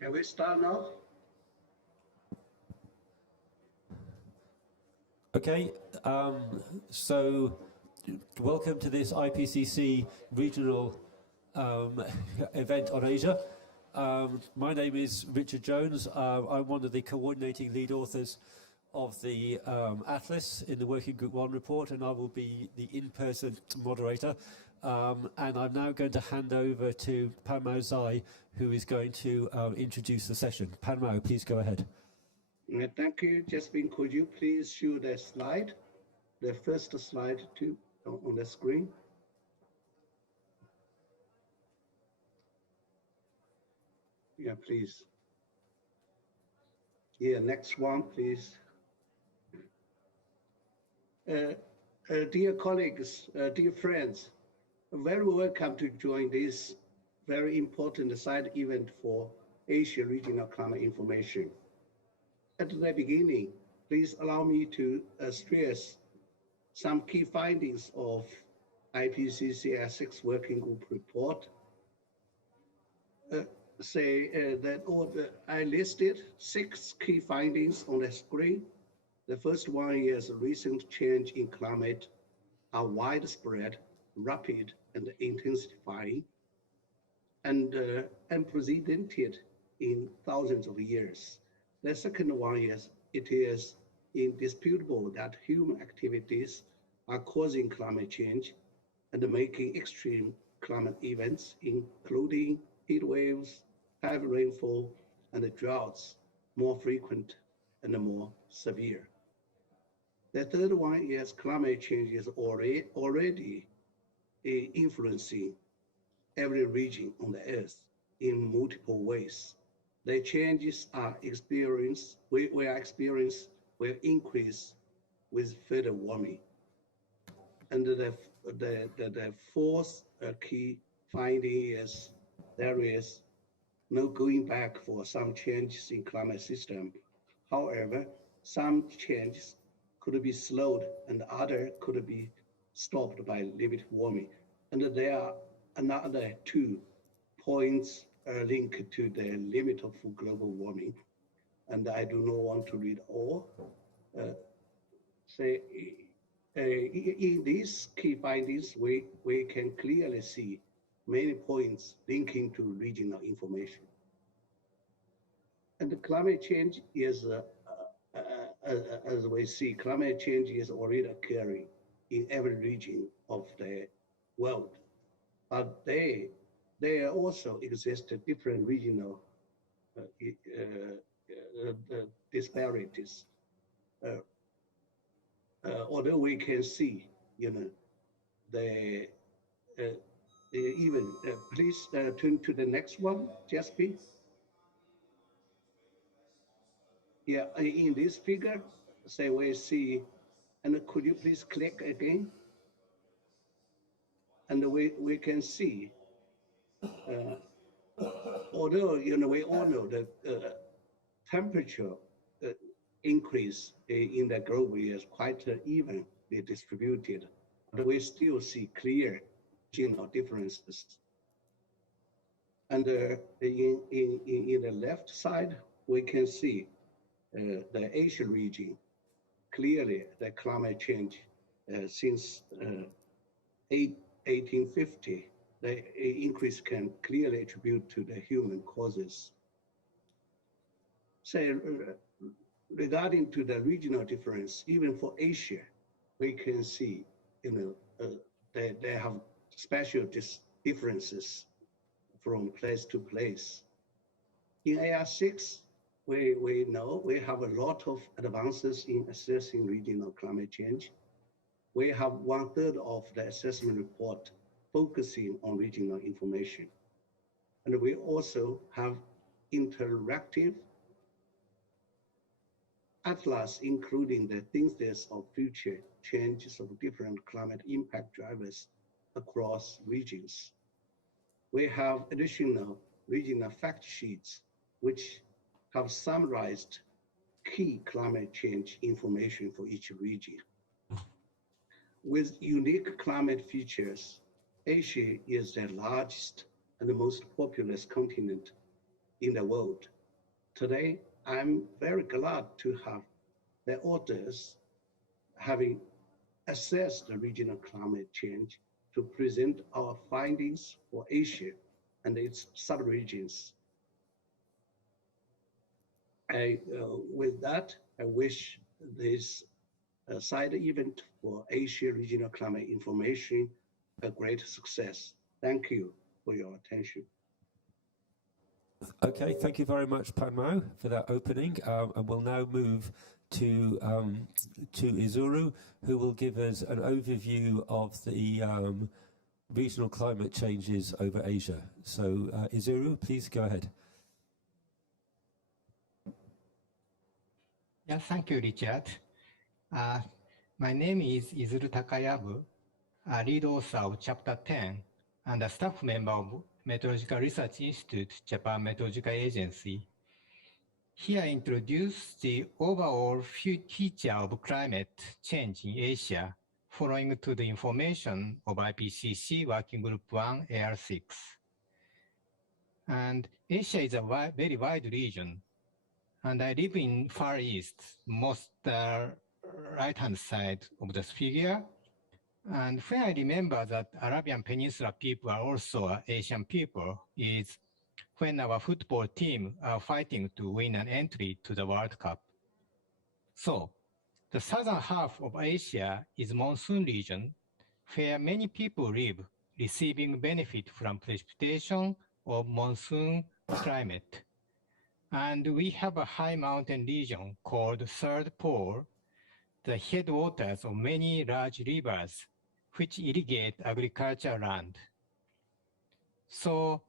Can we start now? Okay, so welcome to this IPCC regional event on Asia. My name is Richard Jones. I'm one of the coordinating lead authors of the Atlas in the Working Group 1 report, and I will be the in-person moderator. And I'm now going to hand over to Panmao Zai, who is going to introduce the session. Panmao, please go ahead. Thank you, Jasmine. Could you please show the slide, the first slide on the screen? Yeah, please. Yeah, next one, please. Dear colleagues, dear friends, very welcome to join this very important side event for Asia Regional Climate Information. At the beginning, please allow me to stress some key findings of IPCC AR6 Working Group report. I listed 6 key findings on the screen. The first one is recent change in climate are widespread, rapid, and intensifying, and unprecedented in thousands of years. The second one is it is indisputable that human activities are causing climate change and making extreme climate events, including heat waves, heavy rainfall, and droughts, more frequent and more severe. The third one is climate change is already influencing every region on the earth in multiple ways. The changes we are experiencing will increase with further warming. And the fourth key finding is there is no going back for some changes in climate system. However, some changes could be slowed and other could be stopped by limit warming. And there are another 2 points linked to the limit of global warming. And I do not want to read all. In these key findings, we can clearly see many points linking to regional information. And the climate change is, as we see, climate change is already occurring in every region of the world. But there also exist different regional disparities. Although we can see, please turn to the next one, Jasper. Yeah, in this figure, we see, and could you please click again? And we can see, although we all know that temperature increase in the globe is quite evenly distributed, but we still see clear regional differences. And in the left side, we can see the Asian region. Clearly, the climate change since 1850, the increase can clearly attribute to the human causes. Regarding to the regional difference, even for Asia, we can see, they have special differences from place to place. In AR6, we know we have a lot of advances in assessing regional climate change. We have 1/3 of the assessment report focusing on regional information. And we also have interactive atlas, including the thesis of future changes of different climate impact drivers across regions. We have additional regional fact sheets, which have summarized key climate change information for each region. With unique climate features, Asia is the largest and the most populous continent in the world. Today, I'm very glad to have the authors having assessed the regional climate change to present our findings for Asia and its subregions. With that, I wish this side event for Asia regional climate information a great success. Thank you for your attention. Okay, thank you very much, Pan Mao, for that opening. And we'll now move to Izuru, who will give us an overview of the regional climate changes over Asia. So, Izuru, please go ahead. Yeah, thank you, Richard. My name is Izuru Takayabu, a lead author of Chapter 10 and a staff member of Meteorological Research Institute, Japan Meteorological Agency. Here I introduce the overall feature of climate change in Asia, following to the information of IPCC Working Group 1 AR6. And Asia is a very wide region, and I live in Far East, most right-hand side of this figure. And when I remember that Arabian Peninsula people are also Asian people is when our football team are fighting to win an entry to the World Cup. So the southern half of Asia is monsoon region, where many people live, receiving benefit from precipitation of monsoon climate. And we have a high mountain region called Third Pole, the headwaters of many large rivers which irrigate agricultural land. So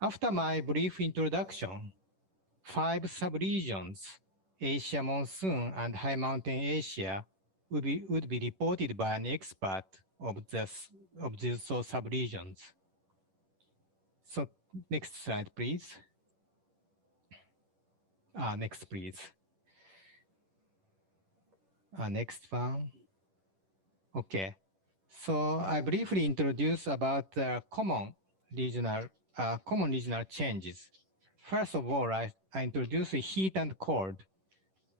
after my brief introduction, 5 subregions, Asia monsoon and high mountain Asia, would be reported by an expert of these subregions. So next slide, please. Next, please. Next one. Okay. So I briefly introduce about common regional changes. First of all, I introduce heat and cold.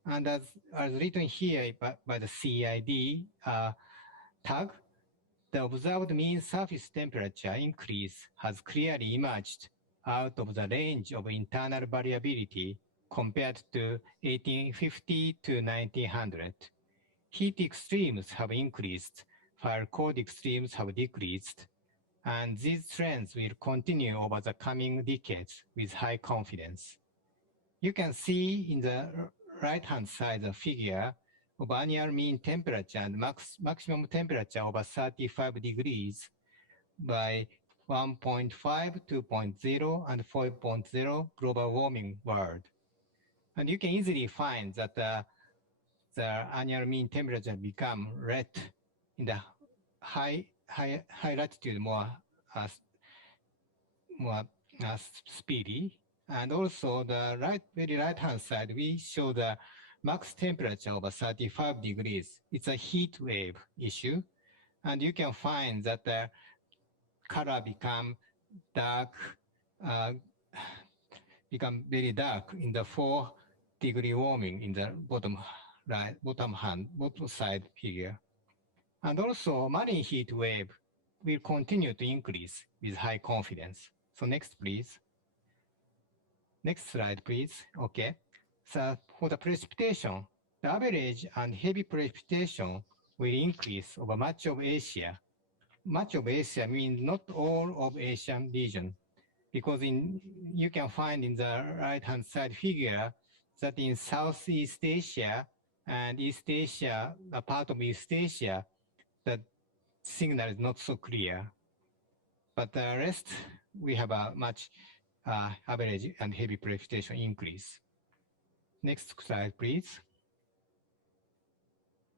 And as written here by the CID tag, the observed mean surface temperature increase has clearly emerged out of the range of internal variability compared to 1850 to 1900. Heat extremes have increased, while cold extremes have decreased, and these trends will continue over the coming decades with high confidence. You can see in the right-hand side the figure of annual mean temperature and maximum temperature over 35 degrees by 1.5, 2.0, and 4.0 global warming world. And you can easily find that the annual mean temperature become red in the high latitude more speedy. And also the very right-hand side, we show the max temperature over 35 degrees. It's a heat wave issue. And you can find that the color become dark, become very dark in the 4-degree warming in the bottom side figure. And also marine heat wave will continue to increase with high confidence. So next, please. Next slide, please. Okay. So for the precipitation, the average and heavy precipitation will increase over much of Asia. Much of Asia means not all of Asian region, because you can find in the right-hand side figure that in Southeast Asia and East Asia, a part of East Asia, the signal is not so clear. But the rest, we have a much average and heavy precipitation increase. Next slide, please.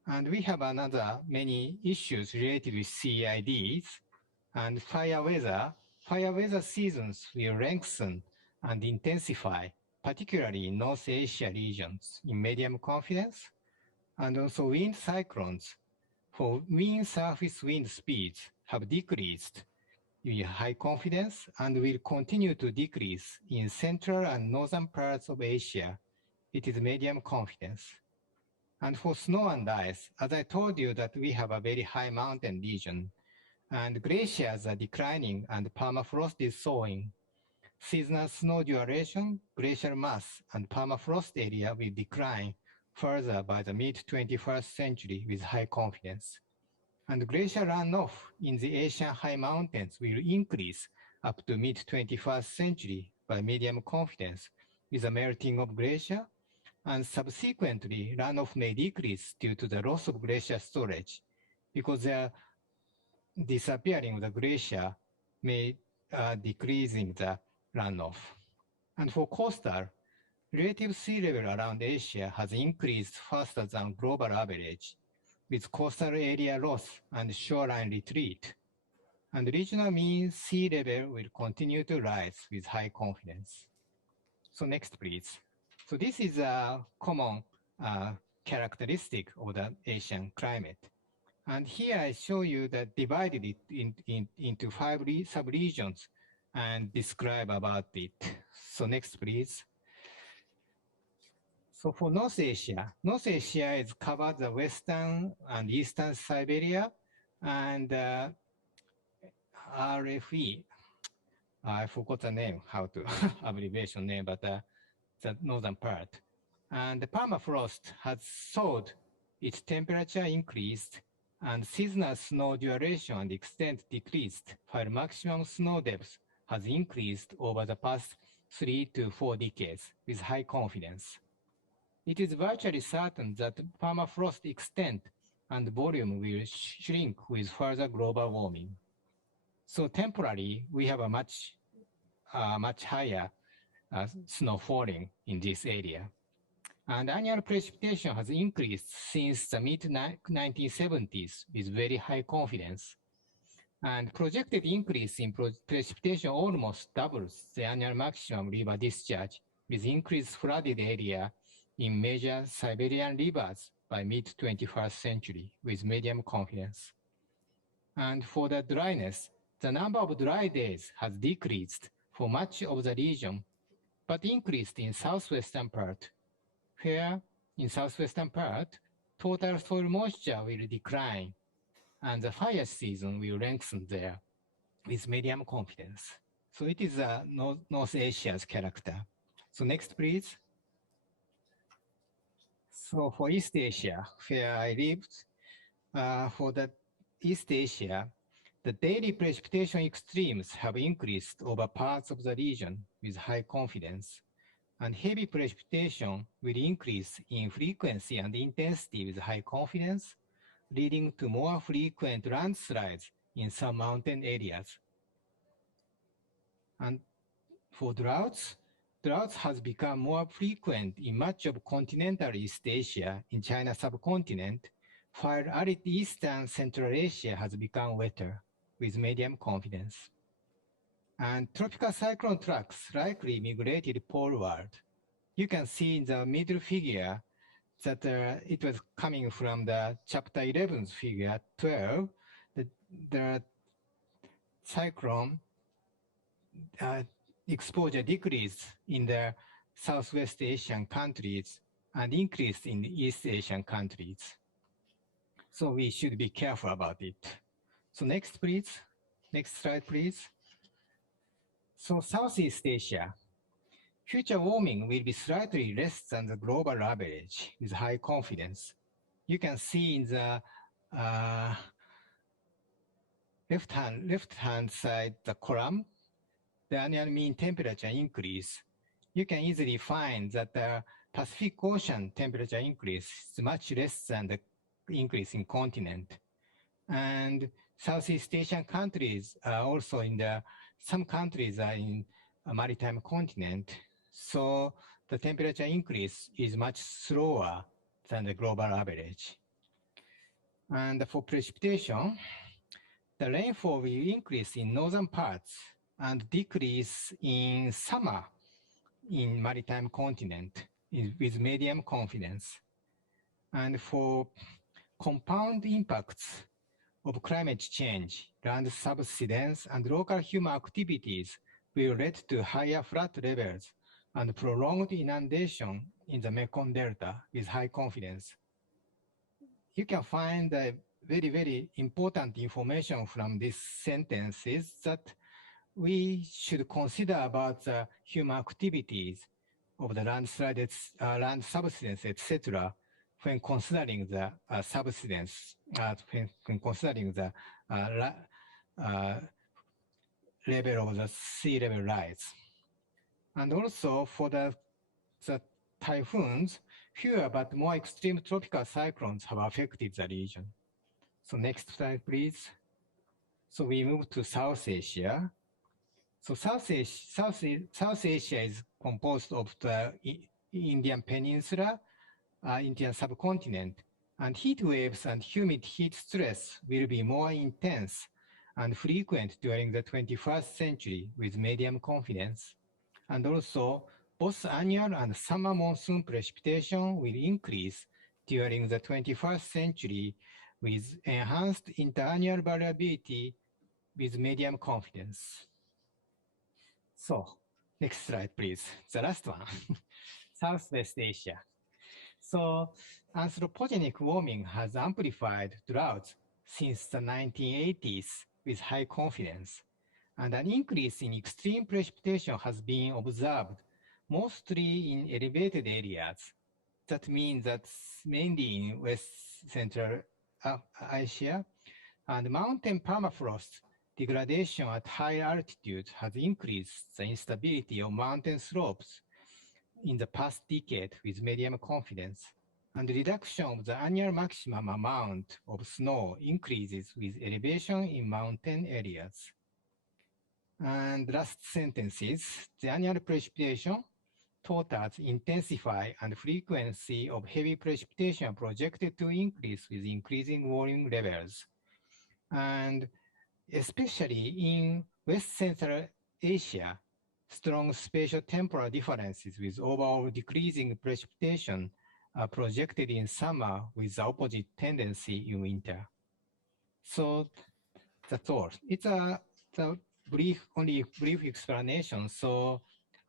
And we have another many issues related with CIDs and fire weather. Fire weather seasons will lengthen and intensify, particularly in North Asia regions in medium confidence, and also wind cyclones for mean surface wind speeds have decreased with high confidence and will continue to decrease in central and northern parts of Asia. It is medium confidence. And for snow and ice, as I told you that we have a very high mountain region, and glaciers are declining and permafrost is thawing. Seasonal snow duration, glacial mass, and permafrost area will decline further by the mid-21st century with high confidence. And glacial runoff in the Asian high mountains will increase up to mid-21st century by medium confidence with the melting of glacier, and subsequently runoff may decrease due to the loss of glacier storage because the disappearing of the glacier may decreasing the runoff. And for coastal, relative sea level around Asia has increased faster than global average, with coastal area loss and shoreline retreat. And regional mean sea level will continue to rise with high confidence. So next, please. So this is a common characteristic of the Asian climate. And here I show you that divided it into 5 sub-regions and describe about it. So next, please. So for North Asia is covered the western and eastern Siberia and RFE. I forgot the name, how to abbreviation name, but the northern part. And the permafrost has thawed, its temperature increased, and seasonal snow duration and extent decreased, while maximum snow depth has increased over the past 3 to 4 decades with high confidence. It is virtually certain that permafrost extent and volume will shrink with further global warming. So temporarily, we have a much higher snow falling in this area. And annual precipitation has increased since the mid-1970s with very high confidence. And projected increase in precipitation almost doubles the annual maximum river discharge with increased flooded area in major Siberian rivers by mid-21st century with medium confidence. And for the dryness, the number of dry days has decreased for much of the region, but increased in southwestern part, where in southwestern part, total soil moisture will decline and the fire season will lengthen there with medium confidence. So it is North Asia's character. So next, please. So for East Asia, where I lived, for the East Asia, the daily precipitation extremes have increased over parts of the region with high confidence, and heavy precipitation will increase in frequency and intensity with high confidence, leading to more frequent landslides in some mountain areas. And for droughts has become more frequent in much of continental East Asia in China subcontinent, while arid eastern Central Asia has become wetter with medium confidence. And tropical cyclone tracks likely migrated poleward. You can see in the middle figure that it was coming from the chapter 11's figure 12, the cyclone exposure decreased in the Southwest Asian countries and increased in the East Asian countries. So we should be careful about it. So next, please. Next slide, please. So Southeast Asia. Future warming will be slightly less than the global average with high confidence. You can see in the left-hand side, the column, the annual mean temperature increase. You can easily find that the Pacific Ocean temperature increase is much less than the increase in continent. And Southeast Asian countries are also some countries are in a maritime continent. So the temperature increase is much slower than the global average. And for precipitation, the rainfall will increase in northern parts and decrease in summer in maritime continent with medium confidence. And for compound impacts, of climate change, land subsidence, and local human activities will lead to higher flood levels and prolonged inundation in the Mekong Delta with high confidence. You can find very, very important information from this sentence is that we should consider about the human activities of the landslides, land subsidence, etc., when considering the subsidence, when considering the level of the sea level rise. And also for the typhoons, fewer but more extreme tropical cyclones have affected the region. So next slide, please. So we move to South Asia. So South Asia is composed of the Indian Peninsula, Indian subcontinent, and heat waves and humid heat stress will be more intense and frequent during the 21st century with medium confidence. And also, both annual and summer monsoon precipitation will increase during the 21st century with enhanced interannual variability with medium confidence. So, next slide, please. The last one, Southwest Asia. So, anthropogenic warming has amplified droughts since the 1980s with high confidence, and an increase in extreme precipitation has been observed, mostly in elevated areas. That means that mainly in West Central Asia, and mountain permafrost degradation at high altitude has increased the instability of mountain slopes in the past decade with medium confidence, and reduction of the annual maximum amount of snow increases with elevation in mountain areas. And last sentences, the annual precipitation, totals, intensify, and frequency of heavy precipitation are projected to increase with increasing volume levels. And especially in West Central Asia, strong spatial-temporal differences with overall decreasing precipitation are projected in summer with the opposite tendency in winter. So that's all. It's a only brief explanation. So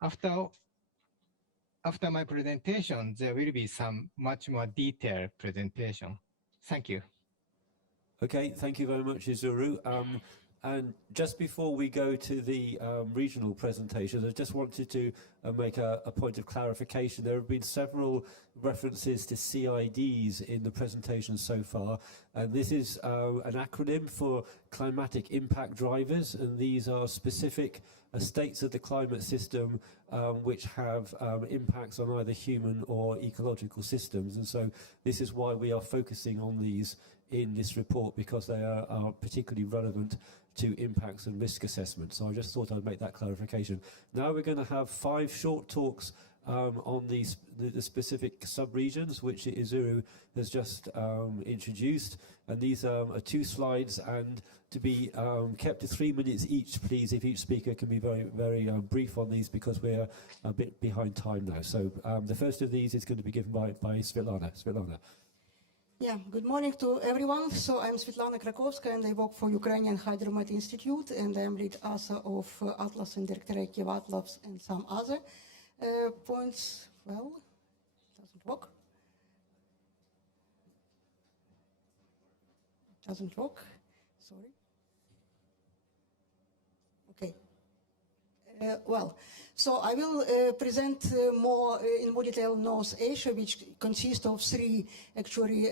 after my presentation, there will be some much more detailed presentation. Thank you. Okay, thank you very much, Izuru. And just before we go to the regional presentations, I just wanted to make a point of clarification. There have been several references to CIDs in the presentation so far, and this is an acronym for Climatic Impact Drivers, and these are specific states of the climate system which have impacts on either human or ecological systems. And so this is why we are focusing on these in this report, because they are particularly relevant to impacts and risk assessment. So I just thought I'd make that clarification. Now we're going to have 5 short talks on the specific sub-regions, which Izuru has just introduced. And these are 2 slides, and to be kept to 3 minutes each, please, if each speaker can be very, very brief on these, because we're a bit behind time now. So the first of these is going to be given by Svetlana. Svetlana. Yeah, good morning to everyone. So I'm Svetlana Krakovska, and I work for Ukrainian Hydromet Institute, and I'm lead author of Atlas and Interactive Atlas and some other points. Well, it doesn't work. It doesn't work. Sorry. Okay. So I will present more in more detail North Asia, which consists of 3 actually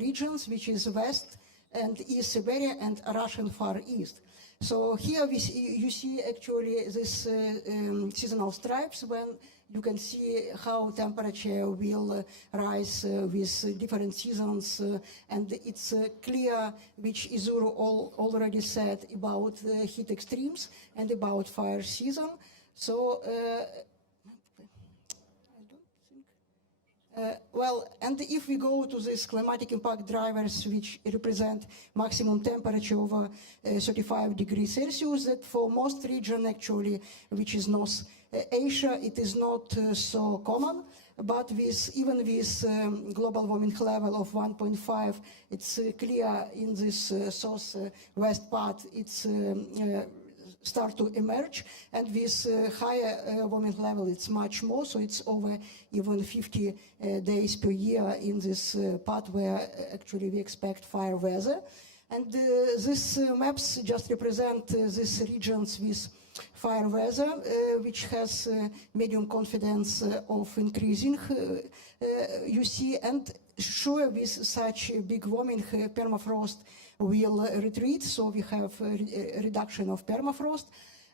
regions, which is West and East Siberia and Russian Far East. So here you see actually this seasonal stripes, when you can see how temperature will rise with different seasons, and it's clear, which Izuru already said about heat extremes and about fire season. So and if we go to these climatic impact drivers, which represent maximum temperature over 35 degrees Celsius, that for most region actually, which is North Asia, it is not so common. but even with global warming level of 1.5, it's clear in this southwest part, it's start to emerge, and with higher warming level, it's much more, so it's over even 50 days per year in this part where actually we expect fire weather. And these maps just represent these regions with fire weather, which has medium confidence of increasing, you see, and sure, with such big warming, permafrost will retreat, so we have a reduction of permafrost.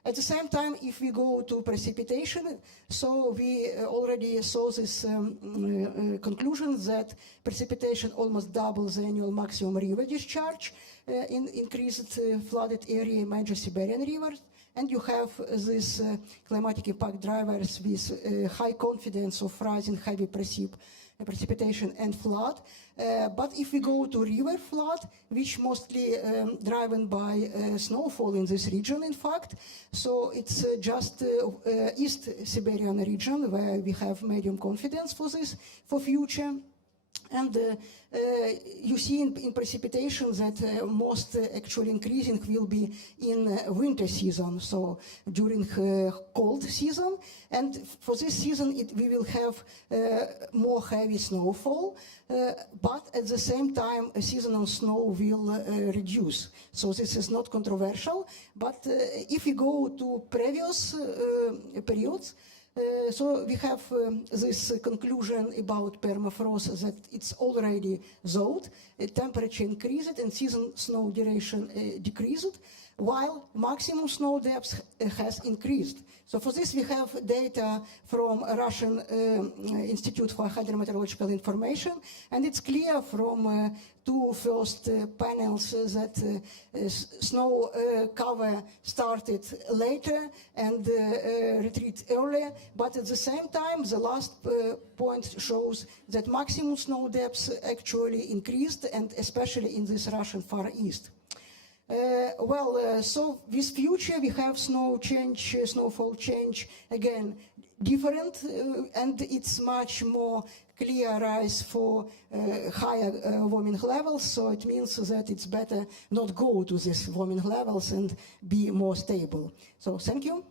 At the same time, if we go to precipitation, so we already saw this conclusion that precipitation almost doubles the annual maximum river discharge in increased flooded area, major Siberian rivers. And you have these climatic impact drivers with high confidence of rising heavy precipitation and flood. But if we go to river flood, which mostly driven by snowfall in this region, in fact, so it's just East Siberian region where we have medium confidence for this, for future. And you see in precipitation that most actually increasing will be in winter season, so during cold season. And for this season, we will have more heavy snowfall, but at the same time, seasonal snow will reduce. So this is not controversial, but if we go to previous periods, so we have this conclusion about permafrost that it's already thawed, temperature increased and season snow duration decreased, while maximum snow depth has increased. So for this we have data from Russian Institute for Hydrometeorological Information, and it's clear from two first panels that snow cover started later and retreat earlier, but at the same time the last point shows that maximum snow depth actually increased, and especially in this Russian Far East. So with future we have snowfall change again different, and it's much more clear rise for higher warming levels, so it means that it's better not go to these warming levels and be more stable. So thank you.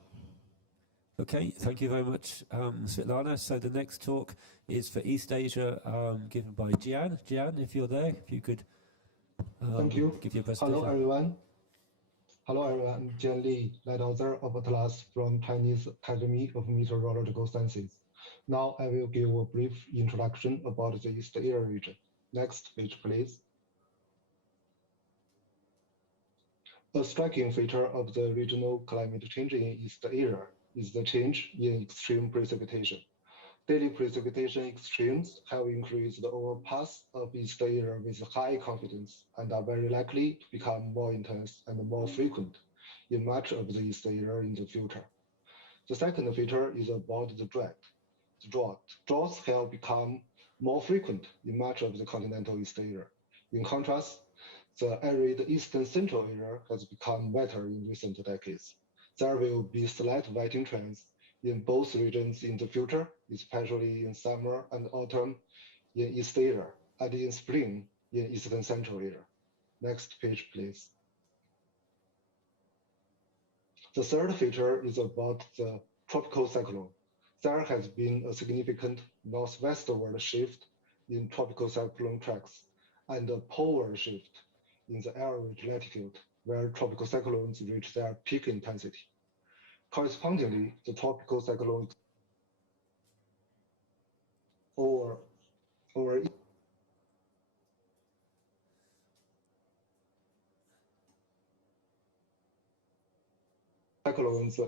Okay, thank you very much, Svetlana. So the next talk is for East Asia, given by Jian. Jian, if you're there, if you could thank you. Give your presentation. Hello, everyone. Hello, everyone. I'm Jian Li, lead author of Atlas from Chinese Academy of Meteorological Sciences. Now I will give a brief introduction about the East Asia region. Next page, please. A striking feature of the regional climate change in East Asia is the change in extreme precipitation. Daily precipitation extremes have increased over parts of East Asia with high confidence and are very likely to become more intense and more frequent in much of the East Asia in the future. The second feature is about the drought. Droughts have become more frequent in much of the continental East Asia. In contrast, the arid eastern central area has become wetter in recent decades. There will be slight wetting trends in both regions in the future, especially in summer and autumn in East Asia, and in spring in Eastern Central Asia. Next page, please. The third feature is about the tropical cyclone. There has been a significant northwestward shift in tropical cyclone tracks and a poleward shift in the average latitude where tropical cyclones reach their peak intensity. Correspondingly, the tropical cyclone over cyclones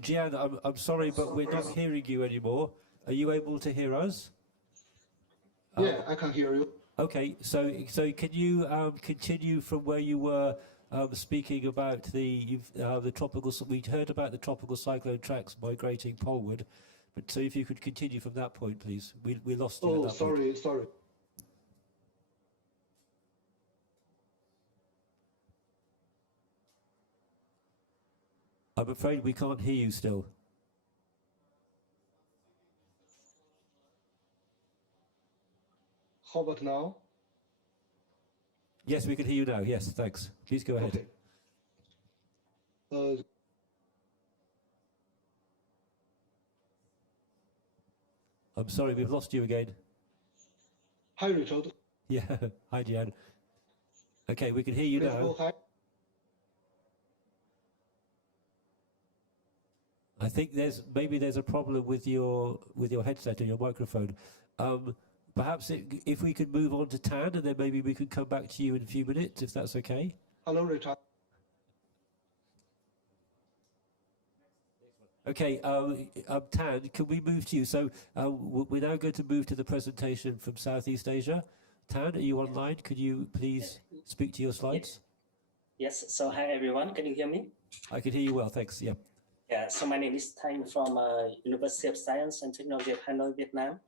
Jian, I'm sorry, but we're not hearing you anymore. Are you able to hear us? Yeah, I can hear you. Okay, so can you continue from where you were speaking about the tropical? We heard about the tropical cyclone tracks migrating poleward, but so if you could continue from that point, please. We lost you. Oh, at that point. sorry. I'm afraid we can't hear you still. How about now? Yes, we can hear you now. Yes, thanks. Please go ahead. Okay. I'm sorry, we've lost you again. Hi, Richard. Yeah, hi, Jan. Okay, we can hear you now. Hi. I think maybe there's a problem with your headset or your microphone. Perhaps if we could move on to Tan, and then maybe we could come back to you in a few minutes, if that's okay. Hello, Richard. Okay, Tan, can we move to you? So we're now going to move to the presentation from Southeast Asia. Tan, are you online? Could you please speak to your slides? Yes, so hi everyone, can you hear me? I can hear you well, thanks, yeah. Yeah, so my name is Tan from University of Science and Technology of Hanoi, Vietnam.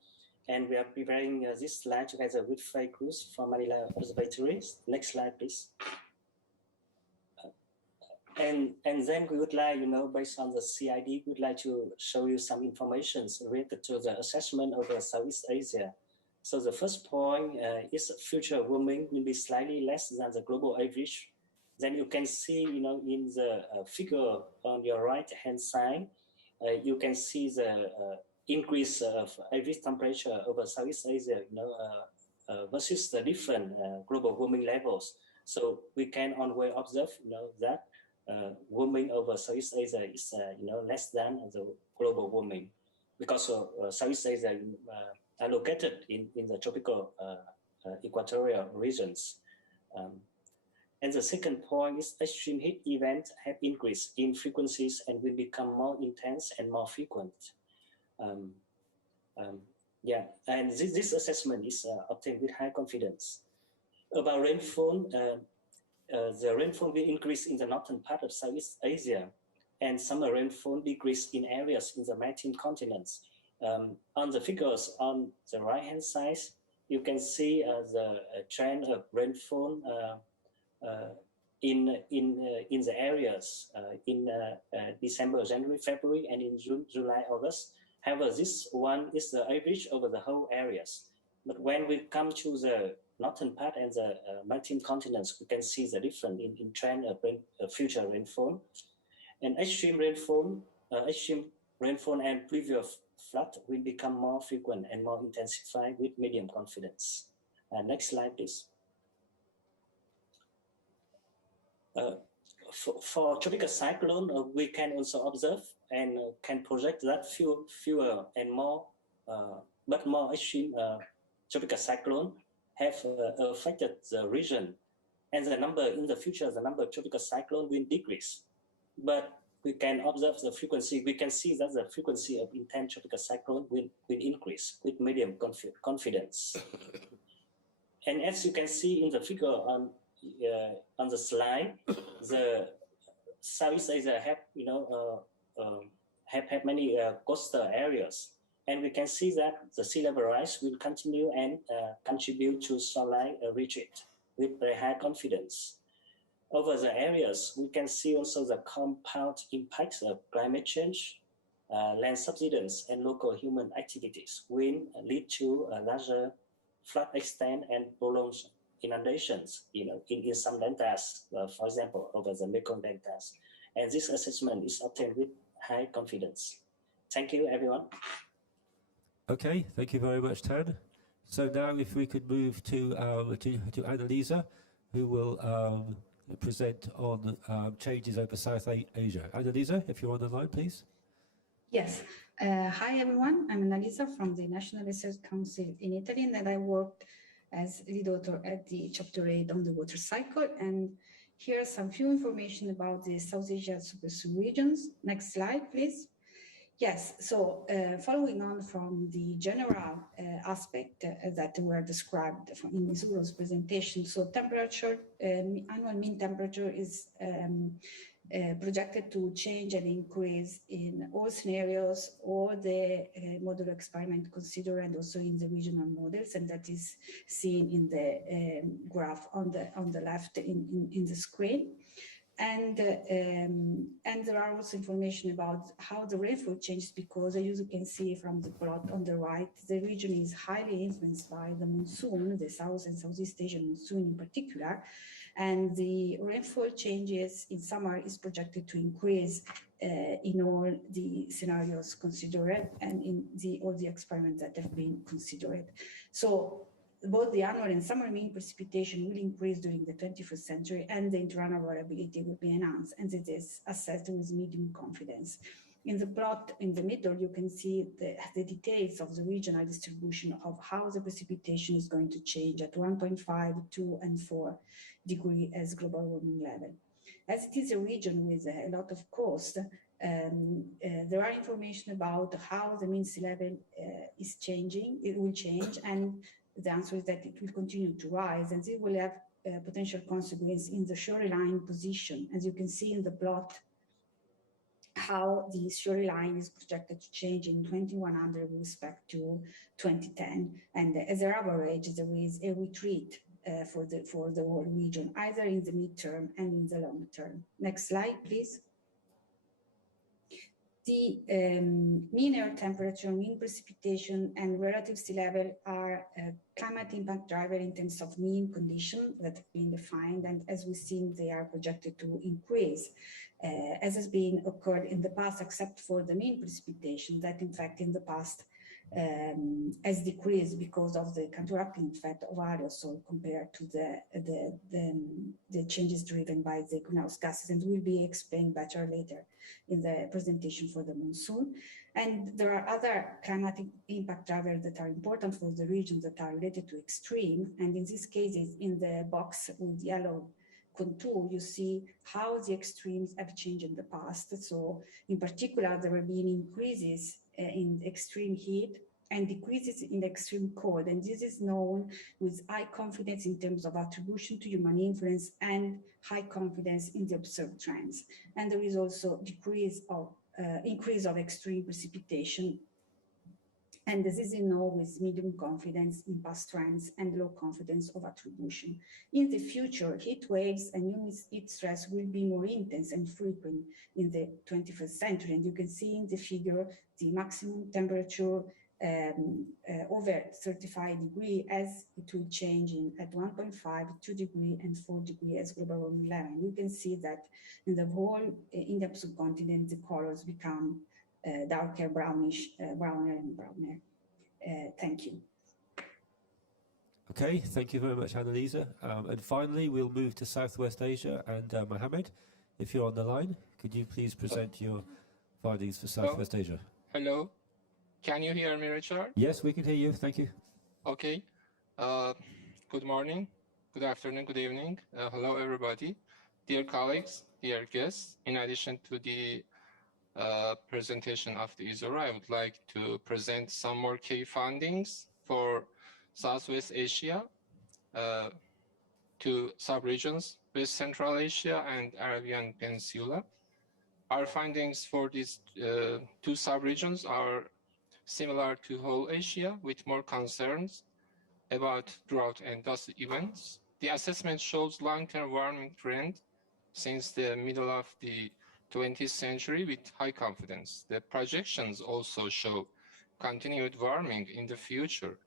And we are preparing this slide together with Breakout Groups from Manila Observatory. Next slide, please. And then we would like, based on the CID, we would like to show you some information related to the assessment of Southeast Asia. So the first point is future warming will be slightly less than the global average. Then you can see, in the figure on your right-hand side, you can see the increase of average temperature over Southeast Asia, versus the different global warming levels. So we can always observe, that warming over Southeast Asia is, less than the global warming, because Southeast Asia are located in the tropical equatorial regions. And the second point is extreme heat events have increased in frequencies and will become more intense and more frequent. And this assessment is obtained with high confidence. About rainfall, the rainfall will increase in the northern part of Southeast Asia, and summer rainfall decrease in areas in the maritime continents. On the figures on the right-hand side, you can see the trend of rainfall in the areas in December, January, February, and in June, July, August. However, this one is the average over the whole areas. But when we come to the northern part and the maritime continents, we can see the difference in trend of future rainfall. And extreme rainfall and previous flood will become more frequent and more intensified with medium confidence. Next slide, please. For tropical cyclone, we can also observe and can project that fewer and more, but more extreme tropical cyclone have affected the region, and the number in the future, the number of tropical cyclone will decrease. But we can observe the frequency. We can see that the frequency of intense tropical cyclone will increase with medium confidence. And as you can see in the figure on the slide, the Southeast Asia have many coastal areas, and we can see that the sea level rise will continue and contribute to shoreline retreat with very high confidence. Over the areas, we can see also the compound impacts of climate change, land subsidence, and local human activities will lead to a larger flood extent and prolonged inundations, in some deltas, for example, over the Mekong deltas. And this assessment is obtained with high confidence. Thank you, everyone. Okay, thank you very much, Tan. So now if we could move to Annalisa, who will present on changes over South Asia. Annalisa, if you're on the line, please. Yes. Hi, everyone. I'm Annalisa from the National Research Council in Italy, and I worked as lead author at the Chapter 8 on the water cycle. And here's some few information about the South Asia super regions. Next slide, please. Yes, so following on from the general aspect that were described in Misuro's presentation, so temperature, annual mean temperature is projected to change and increase in all scenarios, all the modular experiment considered, and also in the regional models, and that is seen in the graph on the left in the screen. And there are also information about how the rainfall changes, because as you can see from the plot on the right, the region is highly influenced by the monsoon, the South and Southeast Asian monsoon in particular. And the rainfall changes in summer is projected to increase in all the scenarios considered and in all the experiments that have been considered. So both the annual and summer mean precipitation will increase during the 21st century, and the internal variability will be enhanced, and it is assessed with medium confidence. In the plot in the middle, you can see the details of the regional distribution of how the precipitation is going to change at 1.5, 2, and 4 degree as global warming level. As it is a region with a lot of coast, there are information about how the mean sea level is changing. It will change, and the answer is that it will continue to rise, and it will have a potential consequence in the shoreline position. As you can see in the plot, how the shoreline is projected to change in 2100 with respect to 2010. And as an average, there is a retreat for the whole region, either in the midterm and in the long term. Next slide, please. The mean air temperature, mean precipitation, and relative sea level are climate impact driver in terms of mean condition that have been defined, and as we've seen, they are projected to increase, as has been occurred in the past, except for the mean precipitation that, in fact, in the past has decreased because of the counteracting effect of aerosol compared to the changes driven by the greenhouse gases, and will be explained better later in the presentation for the monsoon. And there are other climatic impact drivers that are important for the regions that are related to extreme, and in these cases, in the box with yellow contour, you see how the extremes have changed in the past. So in particular, there have been increases in extreme heat and decreases in extreme cold. And this is known with high confidence in terms of attribution to human influence and high confidence in the observed trends. And there is also increase of extreme precipitation. And this is known with medium confidence in past trends and low confidence of attribution. In the future, heat waves and humid heat stress will be more intense and frequent in the 21st century. And you can see in the figure the maximum temperature over 35 degrees as it will change at 1.5, 2 degrees, and 4 degrees as global warming level. You can see that in the whole Indian subcontinent, the colors become darker brownish, browner and browner. Thank you. Okay, thank you very much, Annalisa. And finally, we'll move to Southwest Asia. And Mohammed, if you're on the line, could you please present your findings for Southwest Asia? Hello, can you hear me, Richard? Yes, we can hear you. Thank you. Okay. Good morning, good afternoon, good evening. Hello, everybody. Dear colleagues, dear guests, in addition to the presentation of the ISORA, I would like to present some more key findings for Southwest Asia, two sub-regions, West Central Asia and Arabian Peninsula. Our findings for these two sub-regions are similar to whole Asia, with more concerns about drought and dust events. The assessment shows long-term warming trend since the middle of the 20th century with high confidence. The projections also show continued warming in the future.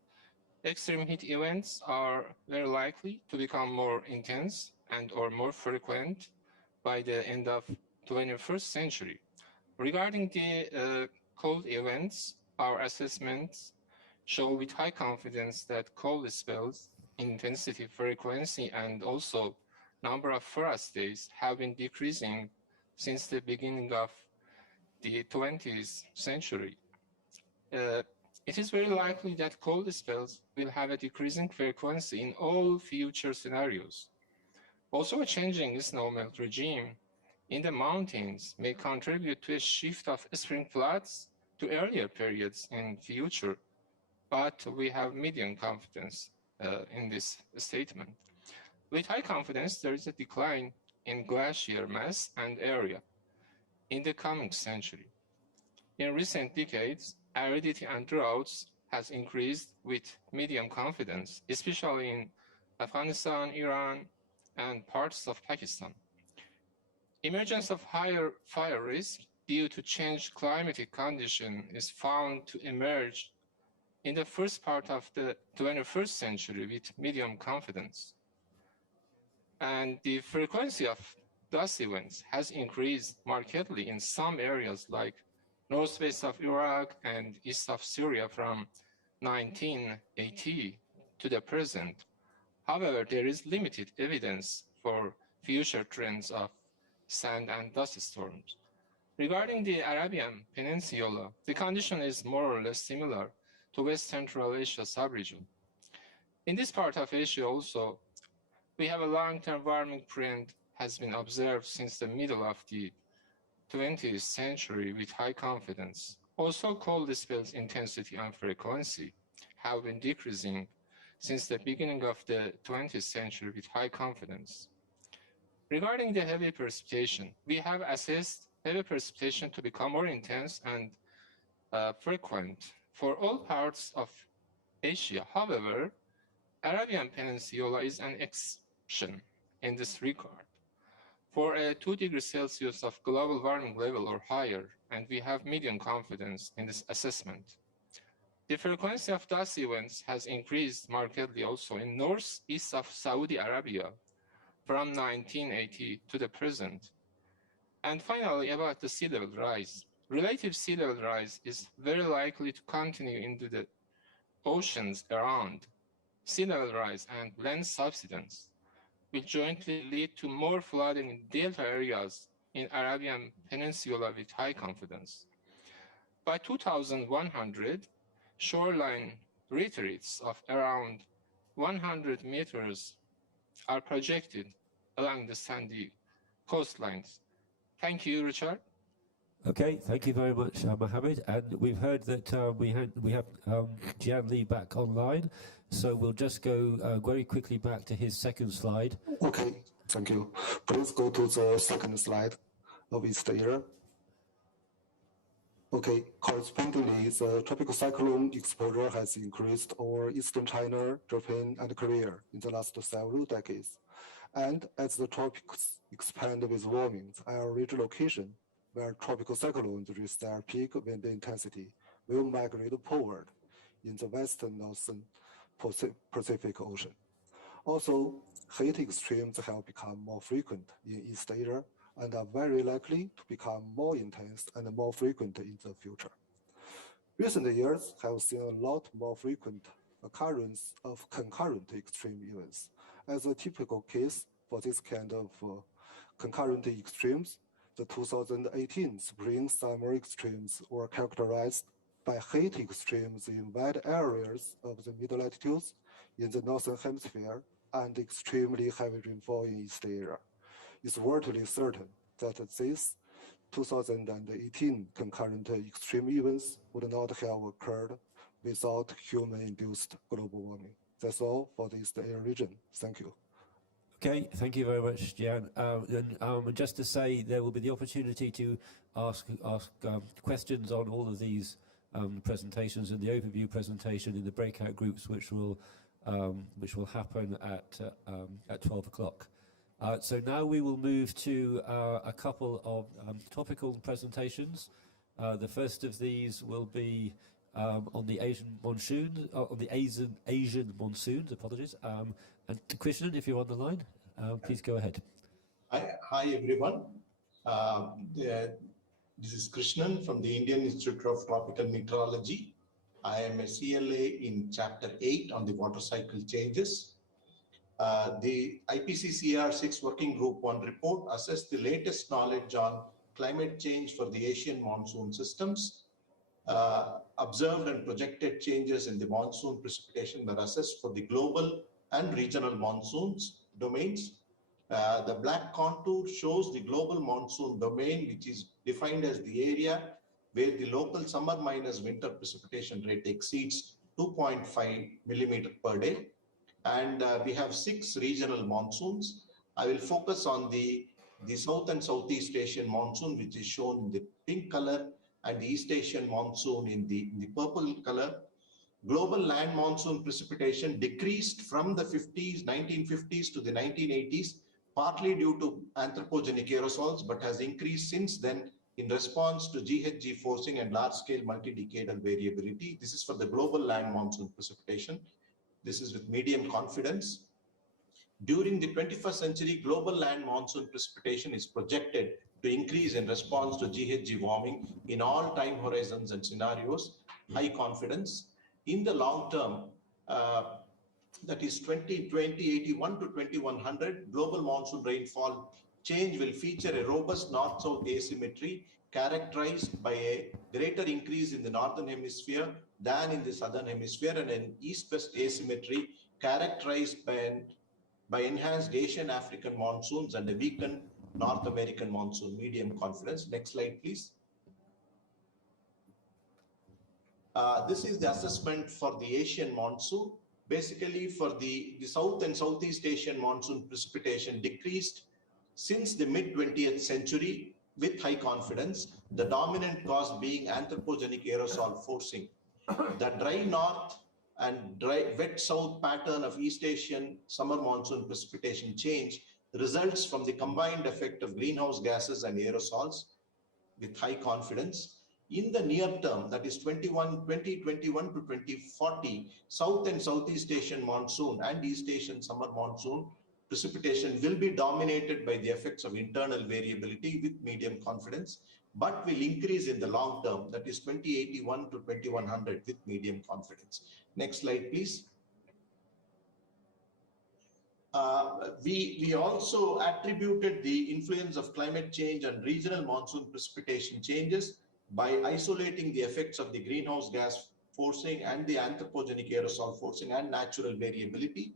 Extreme heat events are very likely to become more intense and or more frequent by the end of 21st century. Regarding the cold events, our assessments show with high confidence that cold spells, intensity, frequency, and also number of frost days have been decreasing since the beginning of the 20th century. It is very likely that cold spells will have a decreasing frequency in all future scenarios. Also, a changing snowmelt regime in the mountains may contribute to a shift of spring floods to earlier periods in future, but we have medium confidence in this statement. With high confidence, there is a decline in glacier mass and area in the coming century. In recent decades, aridity and droughts has increased with medium confidence, especially in Afghanistan, Iran, and parts of Pakistan. Emergence of higher fire risk due to changed climatic condition is found to emerge in the first part of the 21st century with medium confidence. And the frequency of dust events has increased markedly in some areas like northwest of Iraq and east of Syria from 1980 to the present. However, there is limited evidence for future trends of sand and dust storms. Regarding the Arabian Peninsula, the condition is more or less similar to West Central Asia sub-region. In this part of Asia also, we have a long-term warming trend has been observed since the middle of the 20th century with high confidence. Also, cold spells intensity and frequency have been decreasing since the beginning of the 20th century with high confidence. Regarding the heavy precipitation, we have assessed heavy precipitation to become more intense and frequent for all parts of Asia. However, Arabian Peninsula is an exception in this regard. For a 2 degrees Celsius of global warming level or higher, and we have medium confidence in this assessment. The frequency of dust events has increased markedly also in northeast of Saudi Arabia from 1980 to the present. And finally, about the sea level rise. Relative sea level rise is very likely to continue into the oceans around. Sea level rise and land subsidence will jointly lead to more flooding in delta areas in Arabian Peninsula with high confidence. By 2100, shoreline retreats of around 100 meters are projected along the sandy coastlines. Thank you, Richard. Okay, thank you very much, Mohammed. And we've heard that we have Jian Li back online, so we'll just go very quickly back to his second slide. Okay, thank you. Please go to the second slide of East Asia. Okay, correspondingly, the tropical cyclone exposure has increased over Eastern China, Japan, and Korea in the last several decades. And as the tropics expand with warming, our region location, where tropical cyclones reach their peak wind intensity, will migrate forward in the western northern Pacific Ocean. Also, heat extremes have become more frequent in East Asia and are very likely to become more intense and more frequent in the future. Recent years have seen a lot more frequent occurrence of concurrent extreme events. As a typical case for this kind of concurrent extremes, the 2018 spring-summer extremes were characterized by heat extremes in wide areas of the middle latitudes in the northern hemisphere and extremely heavy rainfall in East Asia. It's virtually certain that these 2018 concurrent extreme events would not have occurred without human-induced global warming. That's all for the East Asia region. Thank you. Okay, thank you very much, Jian. And just to say, there will be the opportunity to ask questions on all of these presentations and the overview presentation in the breakout groups, which will happen at 12 o'clock. So now we will move to a couple of topical presentations. The first of these will be on the Asian monsoon, on the Asian monsoons. Apologies. And Krishnan, if you're on the line, please go ahead. Hi everyone. This is Krishnan from the Indian Institute of Tropical Meteorology. I am a CLA in Chapter 8 on the water cycle changes. The IPCC AR6 Working Group 1 report assessed the latest knowledge on climate change for the Asian monsoon systems. Observed and projected changes in the monsoon precipitation were assessed for the global and regional monsoons domains. The black contour shows the global monsoon domain, which is defined as the area where the local summer minus winter precipitation rate exceeds 2.5 millimeter per day. And we have 6 regional monsoons. I will focus on the South and Southeast Asian monsoon, which is shown in the pink color, and the East Asian monsoon in the purple color. Global land monsoon precipitation decreased from the 1950s to the 1980s, partly due to anthropogenic aerosols, but has increased since then in response to GHG forcing and large-scale multi-decadal variability. This is for the global land monsoon precipitation. This is with medium confidence. During the 21st century, global land monsoon precipitation is projected to increase in response to GHG warming in all time horizons and scenarios, high confidence. In the long term, that is 2081 to 2100, global monsoon rainfall change will feature a robust north-south asymmetry characterized by a greater increase in the northern hemisphere than in the southern hemisphere, and an east-west asymmetry characterized by enhanced Asian African monsoons and a weakened North American monsoon, medium confidence. Next slide, please. This is the assessment for the Asian monsoon. Basically, for the South and Southeast Asian monsoon precipitation decreased since the mid-20th century with high confidence, the dominant cause being anthropogenic aerosol forcing. The dry north and wet south pattern of East Asian summer monsoon precipitation change results from the combined effect of greenhouse gases and aerosols with high confidence. In the near term, that is 2021 to 2040, South and Southeast Asian monsoon and East Asian summer monsoon precipitation will be dominated by the effects of internal variability with medium confidence, but will increase in the long term, that is 2081 to 2100 with medium confidence. Next slide, please. We also attributed the influence of climate change and regional monsoon precipitation changes by isolating the effects of the greenhouse gas forcing and the anthropogenic aerosol forcing and natural variability.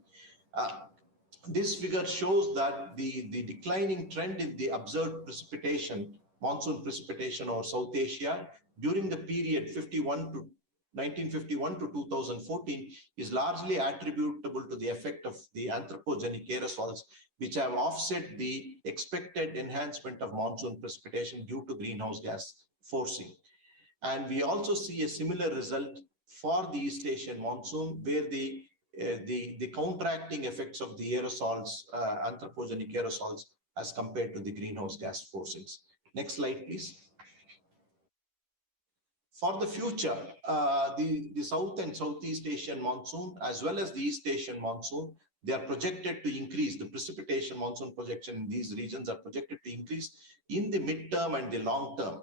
This figure shows that the declining trend in the observed precipitation, monsoon precipitation over South Asia during the period 1951 to 2014 is largely attributable to the effect of the anthropogenic aerosols, which have offset the expected enhancement of monsoon precipitation due to greenhouse gas forcing. And we also see a similar result for the East Asian monsoon, where the counteracting effects of the aerosols, anthropogenic aerosols, as compared to the greenhouse gas forcings. Next slide, please. For the future, the South and Southeast Asian monsoon, as well as the East Asian monsoon, they are projected to increase. The precipitation monsoon projection in these regions are projected to increase in the midterm and the long term.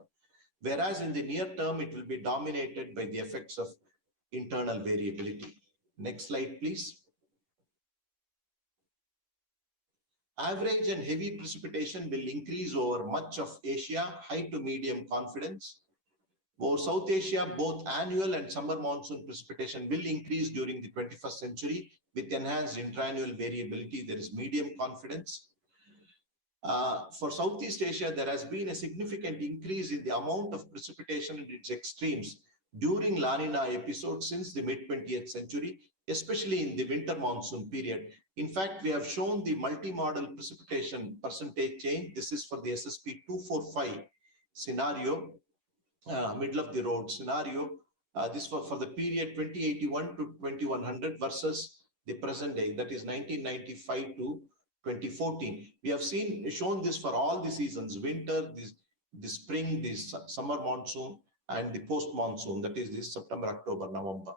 Whereas in the near term, it will be dominated by the effects of internal variability. Next slide, please. Average and heavy precipitation will increase over much of Asia, high to medium confidence. Over South Asia, both annual and summer monsoon precipitation will increase during the 21st century with enhanced intra-annual variability. There is medium confidence. For Southeast Asia, there has been a significant increase in the amount of precipitation in its extremes during La Nina episodes since the mid-20th century, especially in the winter monsoon period. In fact, we have shown the multi-model precipitation percentage change. This is for the SSP 245 scenario, middle of the road scenario. This was for the period 2081 to 2100 versus the present day, that is 1995 to 2014. We have shown this for all the seasons: winter, the spring, the summer monsoon, and the post-monsoon, that is this September, October, November.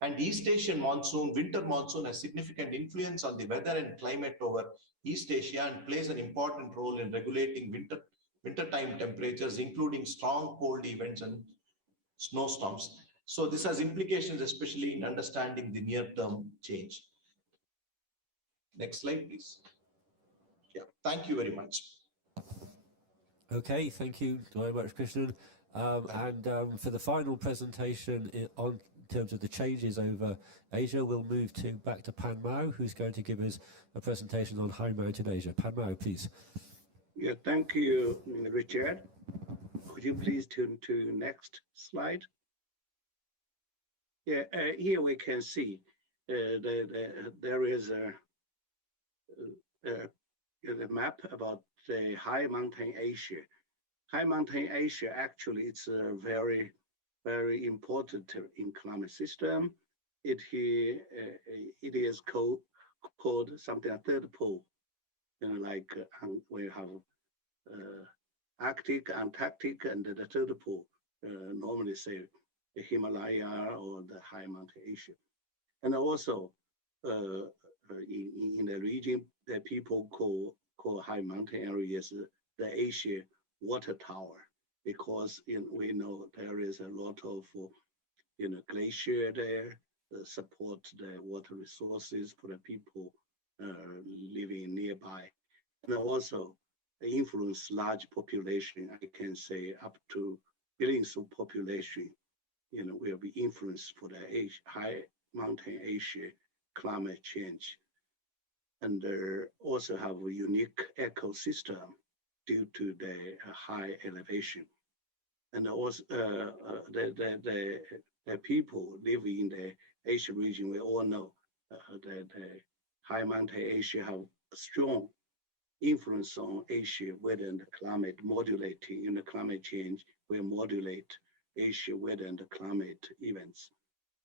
And East Asian monsoon, winter monsoon, has significant influence on the weather and climate over East Asia and plays an important role in regulating wintertime temperatures, including strong cold events and snowstorms. So this has implications, especially in understanding the near-term change. Next slide, please. Yeah, thank you very much. Okay, thank you very much, Krishnan. For the final presentation in terms of the changes over Asia, we'll move back to Pan Mao, who's going to give us a presentation on high mountain Asia. Pan Mao, please. Yeah, thank you, Richard. Would you please turn to next slide? Yeah, here we can see there is a map about the high mountain Asia. High mountain Asia, actually, it's a very, very important in climate system. It is called something a third pole, like we have Arctic, Antarctic, and the third pole. Normally say the Himalaya or the high mountain Asia, and also in the region that people call high mountain areas the Asia water tower, because we know there is a lot of glacier there support the water resources for the people living nearby, and also influence large population. I can say up to billions of population, will be influenced for the high mountain Asia climate change, and also have a unique ecosystem due to the high elevation, and also the people living in the Asia region. We all know that the high mountain Asia have a strong influence on Asia weather and climate, modulating in the climate change. We modulate Asia weather and climate events.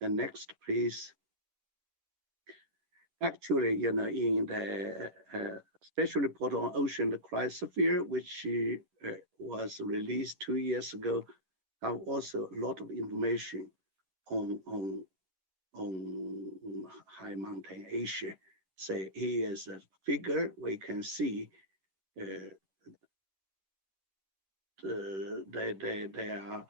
And next, please. Actually, in the special report on ocean cryosphere, which was released 2 years ago, have also a lot of information on high mountain Asia. Say here is a figure we can see there are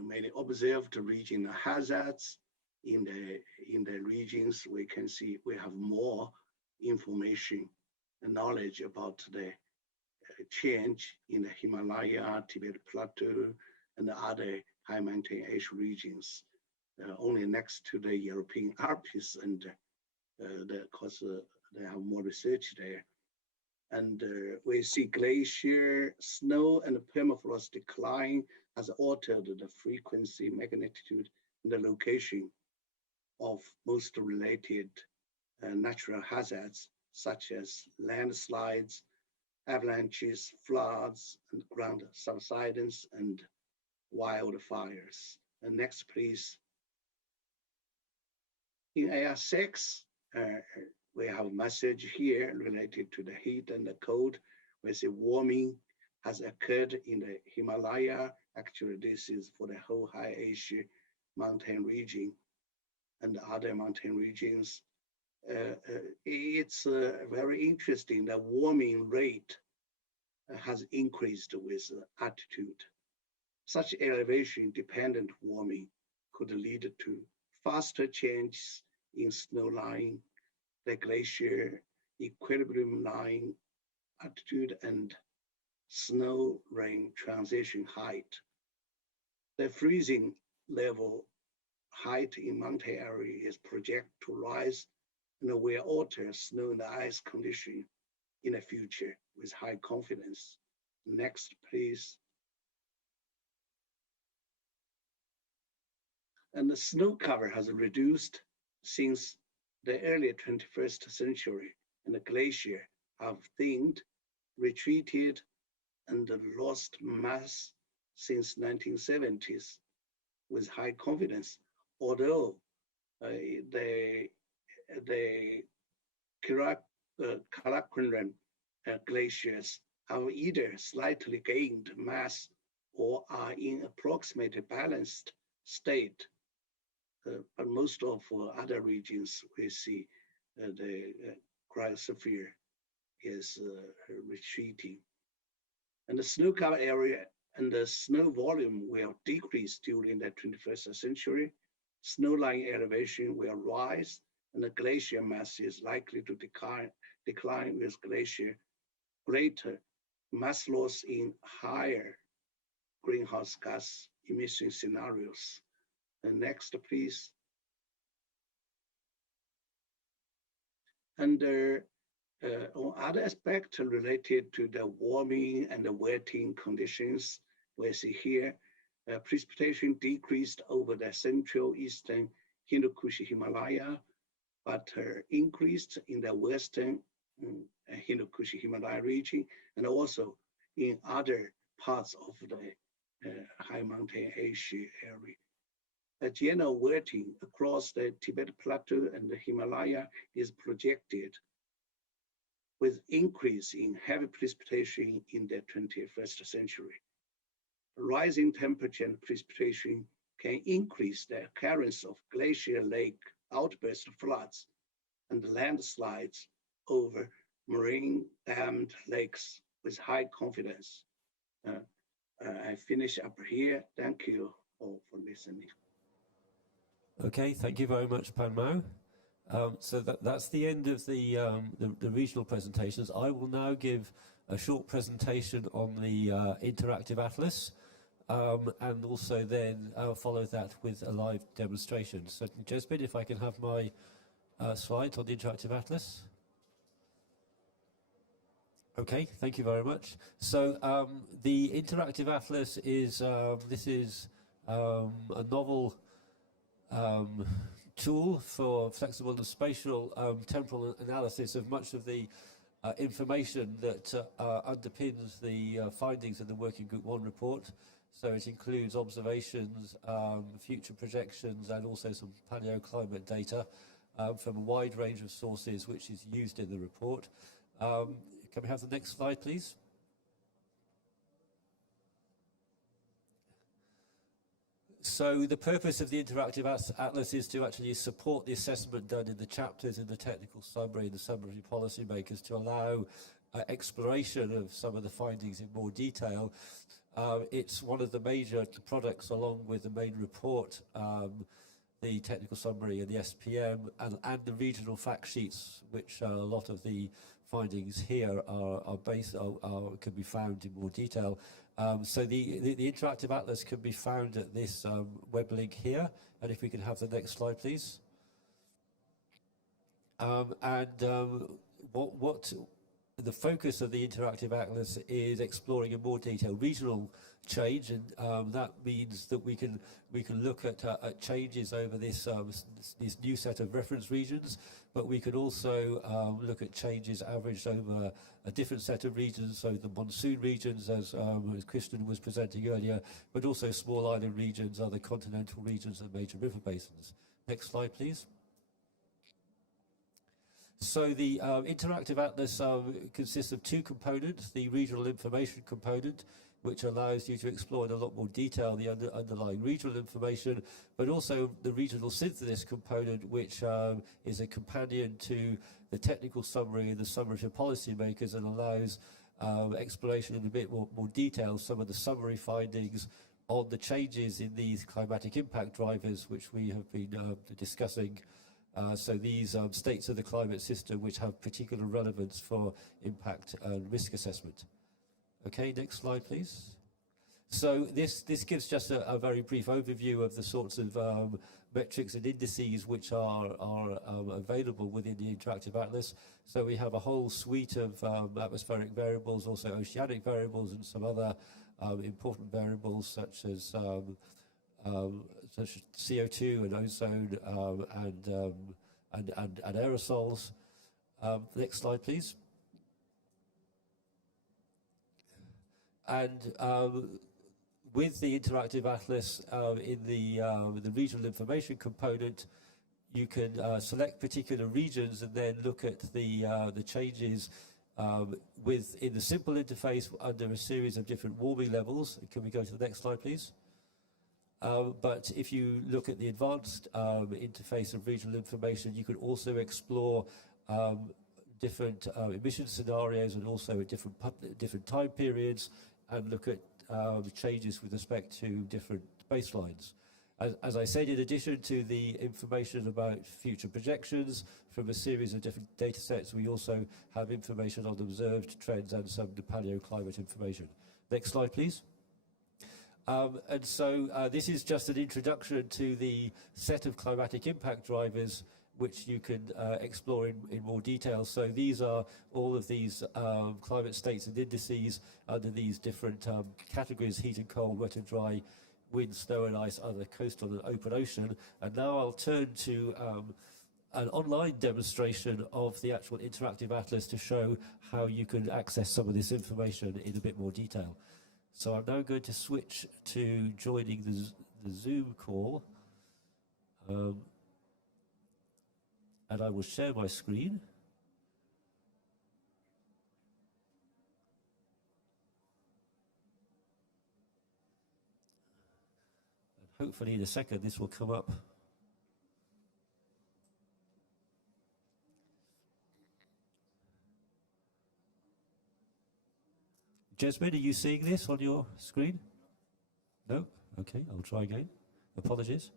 many observed regional hazards. In the regions, we can see we have more information and knowledge about the change in the Himalaya, Tibet Plateau, and the other high mountain Asia regions, only next to the European Alps, and because they have more research there. And we see glacier, snow, and permafrost decline has altered the frequency, magnitude, and the location of most related natural hazards, such as landslides, avalanches, floods, and ground subsidence, and wildfires. And next, please. In AR6, we have a message here related to the heat and the cold. We see warming has occurred in the Himalaya. Actually, this is for the whole high Asia mountain region and other mountain regions. It's very interesting that warming rate has increased with altitude. Such elevation-dependent warming could lead to faster changes in snow line, the glacier equilibrium line, altitude, and snow rain transition height. The freezing level height in mountain area is projected to rise and will alter snow and ice condition in the future with high confidence. Next, please. And the snow cover has reduced since the early 21st century, and the glacier have thinned, retreated, and lost mass since 1970s with high confidence. Although the Cyclone glaciers have either slightly gained mass or are in approximately balanced state. But most of other regions we see the cryosphere is retreating. And the snow cover area and the snow volume will decrease during the 21st century. Snow line elevation will rise, and the glacier mass is likely to decline with greater mass loss in higher greenhouse gas emission scenarios. And next, please. And On other aspects related to the warming and the wetting conditions, we see here, precipitation decreased over the central eastern Hindu Kush Himalaya, but increased in the western Hindu Kush Himalaya region, and also in other parts of the high mountain Asia area. A general wetting across the Tibet Plateau and the Himalaya is projected, with increase in heavy precipitation in the 21st century. Rising temperature and precipitation can increase the occurrence of glacier lake outburst floods and landslides over marine dammed lakes with high confidence. I finish up here. Thank you all for listening. Okay, thank you very much, Pan Mao. So that's the end of the regional presentations. I will now give a short presentation on the Interactive Atlas, and also then follow that with a live demonstration. So Jesbin, if I can have my slides on the Interactive Atlas. Okay, thank you very much. So the Interactive Atlas is, this is a novel tool for flexible and spatial temporal analysis of much of the information that underpins the findings of the Working Group 1 report. So it includes observations, future projections, and also some paleoclimate data from a wide range of sources which is used in the report. Can we have the next slide, please? So the purpose of the Interactive Atlas is to actually support the assessment done in the chapters in the technical summary and the summary policymakers to allow exploration of some of the findings in more detail. It's one of the major products, along with the main report, the technical summary and the SPM, and the regional fact sheets, which a lot of the findings here are based can be found in more detail. So the Interactive Atlas can be found at this web link here, and if we can have the next slide, please. What the focus of the Interactive Atlas is exploring in more detail regional change, and that means that we can look at changes over this new set of reference regions, but we can also look at changes averaged over a different set of regions, so the monsoon regions, as Christian was presenting earlier, but also small island regions, other continental regions, and major river basins. Next slide, please. So the Interactive Atlas consists of two components: the regional information component, which allows you to explore in a lot more detail the underlying regional information, but also the regional synthesis component, which is a companion to the technical summary and the summary for policymakers, and allows exploration in a bit more detail, some of the summary findings on the changes in these climatic impact drivers, which we have been discussing. So these states of the climate system which have particular relevance for impact and risk assessment. Okay, next slide, please. So this gives just a very brief overview of the sorts of metrics and indices which are available within the Interactive Atlas. So we have a whole suite of atmospheric variables, also oceanic variables, and some other important variables such as CO2 and ozone and aerosols. Next slide, please. And with the Interactive Atlas in the regional information component, you can select particular regions and then look at the changes in the simple interface under a series of different warming levels. Can we go to the next slide, please? But if you look at the advanced interface of regional information, you can also explore different emission scenarios, and also at different time periods, and look at changes with respect to different baselines. As I said, in addition to the information about future projections from a series of different data sets, we also have information on observed trends and some paleoclimate information. Next slide, please. And so this is just an introduction to the set of climatic impact drivers which you can explore in more detail. So these are all of these climate states and indices under these different categories: heat and cold, wet and dry, wind, snow and ice, other coastal and open ocean. And now I'll turn to an online demonstration of the actual interactive atlas to show how you can access some of this information in a bit more detail. So I'm now going to switch to joining the Zoom call. And I will share my screen. And hopefully in a second this will come up. Jasmine, are you seeing this on your screen? No? Okay, I'll try again. Apologies.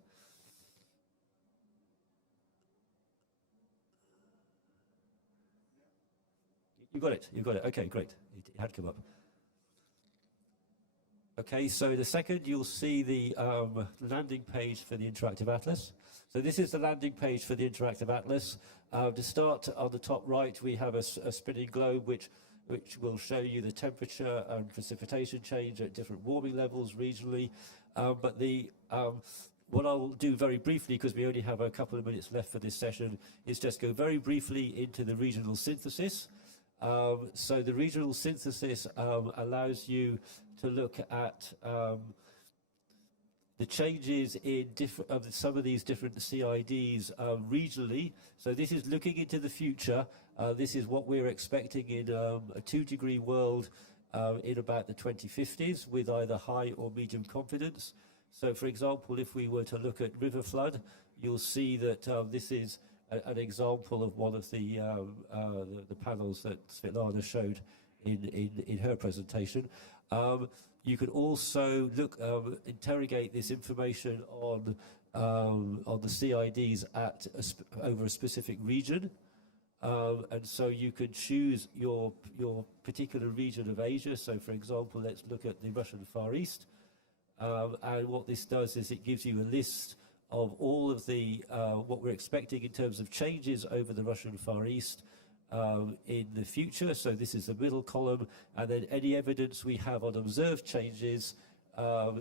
You got it, okay, great. It had come up. Okay, so in a second you'll see the landing page for the Interactive Atlas. So this is the landing page for the Interactive Atlas. To start, on the top right, we have a spinning globe which will show you the temperature and precipitation change at different warming levels regionally. But what I'll do very briefly, because we only have a couple of minutes left for this session, is just go very briefly into the regional synthesis. So the regional synthesis allows you to look at the changes in some of these different CIDs regionally. So this is looking into the future. This is what we're expecting in a 2-degree world in about the 2050s with either high or medium confidence. So for example, if we were to look at river flood, you'll see that this is an example of one of the panels that Svetlana showed in her presentation. You can also interrogate this information on the CIDs over a specific region. And so you could choose your particular region of Asia. So for example, let's look at the Russian Far East. And what this does is it gives you a list of all of the what we're expecting in terms of changes over the Russian Far East in the future. So this is the middle column, and then any evidence we have on observed changes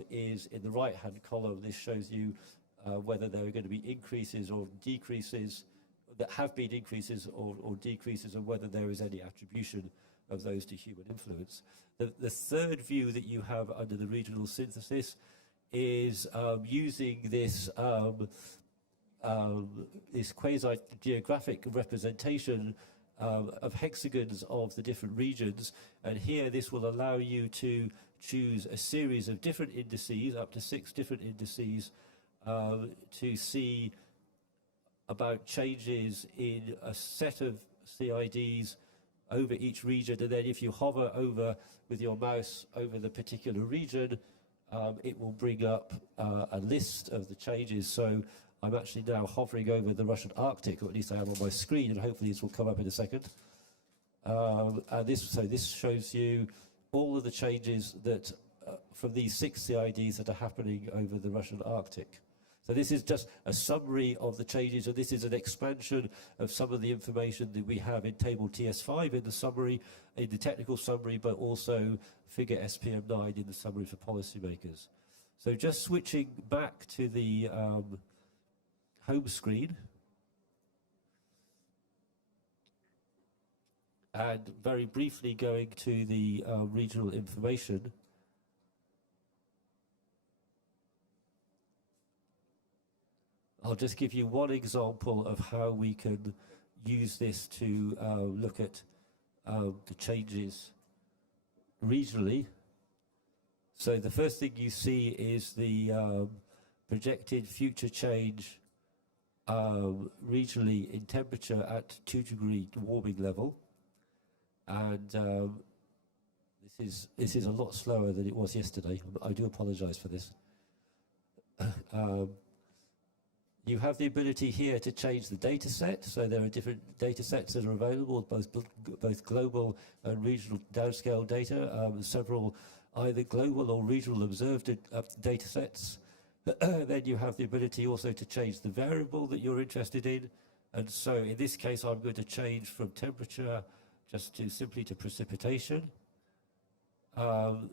is in the right-hand column. This shows you whether there are going to be increases or decreases, that have been increases or decreases, and whether there is any attribution of those to human influence. The third view that you have under the regional synthesis is using this this quasi-geographic representation of hexagons of the different regions. And here this will allow you to choose a series of different indices, up to 6 different indices, to see about changes in a set of CIDs over each region. And then if you hover over with your mouse over the particular region, it will bring up a list of the changes. So I'm actually now hovering over the Russian Arctic, or at least I am on my screen, and hopefully this will come up in a second. And this shows you all of the changes that from these 6 CIDs that are happening over the Russian Arctic. So this is just a summary of the changes, and this is an expansion of some of the information that we have in table TS5 in the summary, in the technical summary, but also figure SPM9 in the summary for policymakers. So just switching back to the home screen, and very briefly going to the regional information. I'll just give you one example of how we can use this to look at the changes regionally. So the first thing you see is the projected future change regionally in temperature at 2-degree warming level. And this is a lot slower than it was yesterday. I do apologize for this. You have the ability here to change the data set. So there are different data sets that are available, both global and regional downscale data, several either global or regional observed data sets. Then you have the ability also to change the variable that you're interested in. And so in this case, I'm going to change from temperature just to simply to precipitation.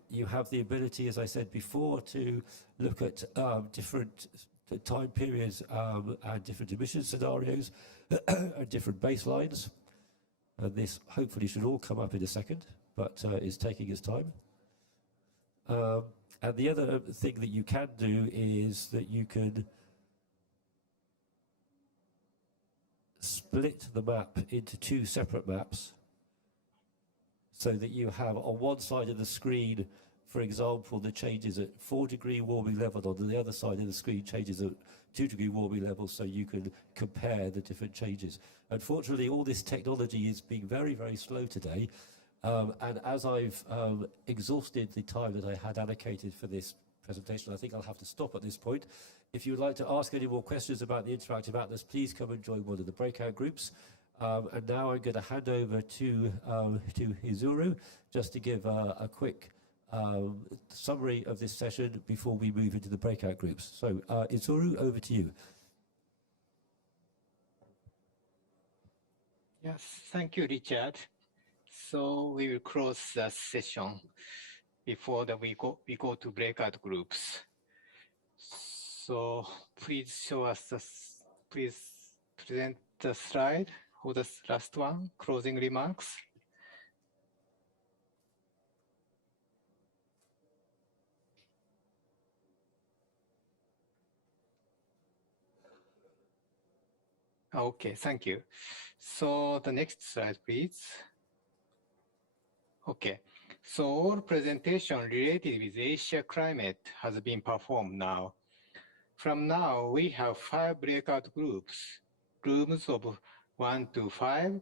You have the ability, as I said before, to look at different time periods and different emission scenarios and different baselines. And this hopefully should all come up in a second, but is taking its time. And the other thing that you can do is that you can split the map into two separate maps, so that you have on one side of the screen, for example, the changes at 4-degree warming level, on the other side of the screen changes at 2-degree warming level, so you can compare the different changes. Unfortunately, all this technology is being very, very slow today, and as I've exhausted the time that I had allocated for this presentation, I think I'll have to stop at this point. If you would like to ask any more questions about the Interactive Atlas, please come and join one of the breakout groups. And now I'm going to hand over to Izuru, just to give a quick summary of this session before we move into the breakout groups. So Izuru, over to you. Yes, thank you, Richard. So we will close the session before we go to breakout groups. So please show us please present the slide for the last one, closing remarks. Okay, thank you. So the next slide, please. Okay, so all presentation related with Asia climate has been performed now. From now, we have 5 breakout groups, rooms of 1 to 5,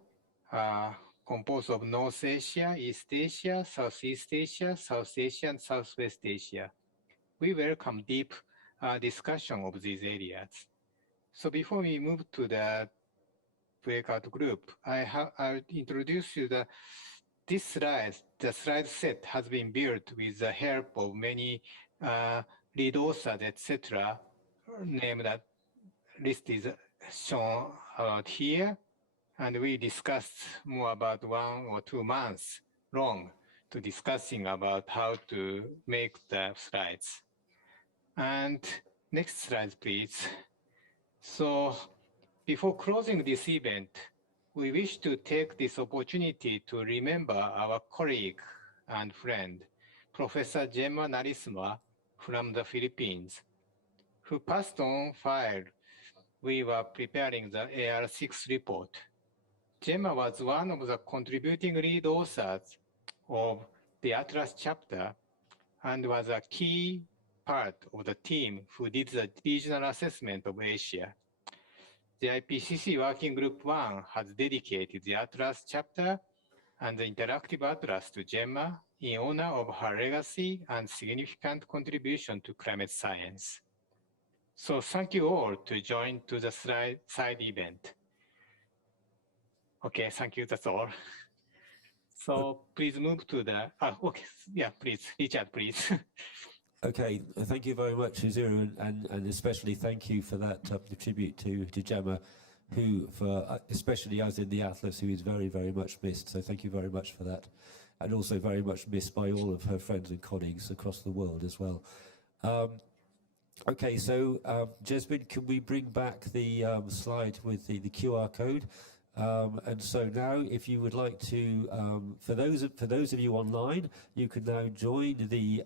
composed of North Asia, East Asia, Southeast Asia, South Asia, and Southwest Asia. We welcome deep discussion of these areas. So before we move to the breakout group, I'll introduce you this slide. The slide set has been built with the help of many lead authors, etc. Name that list is shown out here. And we discussed more about 1 or 2 months long to discussing about how to make the slides. And next slide, please. So before closing this event, we wish to take this opportunity to remember our colleague and friend, Professor Gemma Narisma from the Philippines, who passed on while we were preparing the AR6 report. Gemma was one of the contributing lead authors of the Atlas chapter and was a key part of the team who did the regional assessment of Asia. The IPCC Working Group 1 has dedicated the Atlas chapter and the Interactive Atlas to Gemma in honor of her legacy and significant contribution to climate science. So thank you all to join to the side event. Okay, thank you, that's all. So please move to the, okay, yeah, please, Richard, please. Okay, thank you very much, Izuru, and especially thank you for that tribute to Gemma, who, especially as in the Atlas, who is very, very much missed. So thank you very much for that. And also very much missed by all of her friends and colleagues across the world as well. Okay, so Jesbyn, can we bring back the slide with the QR code? And so now, if you would like to, for those of you online, you can now join the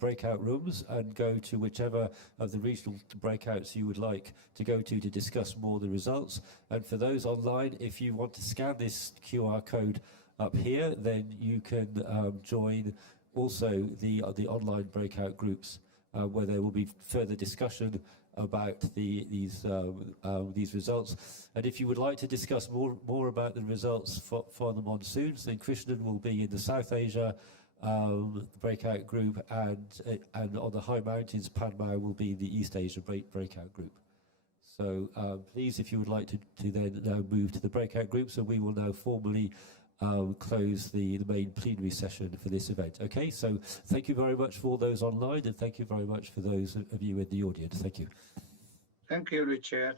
breakout rooms and go to whichever of the regional breakouts you would like to go to discuss more of the results. And for those online, if you want to scan this QR code up here, then you can join also the online breakout groups where there will be further discussion about these results. And if you would like to discuss more about the results for the monsoons, then Krishnan will be in the South Asia breakout group, and on the high mountains, Padma will be in the East Asia breakout group. So please, if you would like to then now move to the breakout groups, and we will now formally close the main plenary session for this event. Okay, so thank you very much for all those online, and thank you very much for those of you in the audience. Thank you. Thank you, Richard.